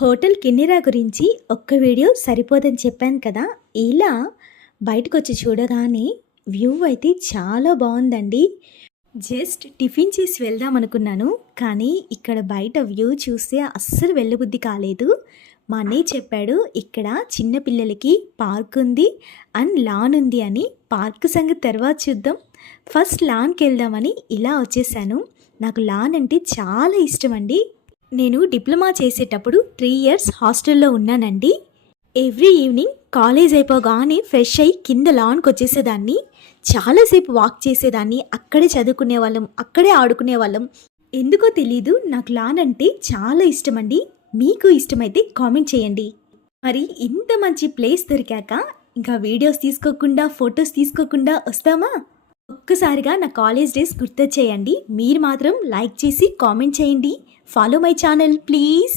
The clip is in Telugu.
హోటల్ కిన్నెరా గురించి ఒక్క వీడియో సరిపోదని చెప్పాను కదా. ఇలా బయటకొచ్చి చూడగానే వ్యూ అయితే చాలా బాగుందండి. జస్ట్ టిఫిన్ చేసి వెళ్దాం అనుకున్నాను, కానీ ఇక్కడ బయట వ్యూ చూస్తే అస్సలు వెళ్ళబుద్ధి కాలేదు. మా అన్నయ్య చెప్పాడు ఇక్కడ చిన్నపిల్లలకి పార్క్ ఉంది అండ్ లాన్ ఉంది అని. పార్క్ సంగతి తర్వాత చూద్దాం, ఫస్ట్ లాన్కి వెళ్దామని ఇలా వచ్చేసాను. నాకు లాన్ అంటే చాలా ఇష్టం అండి. నేను డిప్లొమా చేసేటప్పుడు 3 ఇయర్స్ హాస్టల్లో ఉన్నానండి. ఎవ్రీ ఈవినింగ్ కాలేజ్ అయిపోగానే ఫ్రెష్ అయ్యి కింద లాన్కి వచ్చేసేదాన్ని. చాలాసేపు వాక్ చేసేదాన్ని. అక్కడే చదువుకునే వాళ్ళం, అక్కడే ఆడుకునే వాళ్ళం. ఎందుకో తెలీదు, నాకు లాన్ అంటే చాలా ఇష్టం అండి. మీకు ఇష్టమైతే కామెంట్ చేయండి. మరి ఇంత మంచి ప్లేస్ దొరికాక ఇంకా వీడియోస్ తీసుకోకుండా ఫొటోస్ తీసుకోకుండా వస్తామా? ఒక్కసారిగా నా కాలేజ్ డేస్ గుర్తొచ్చేయండి. మీరు మాత్రం లైక్ చేసి కామెంట్ చేయండి. Follow my channel please.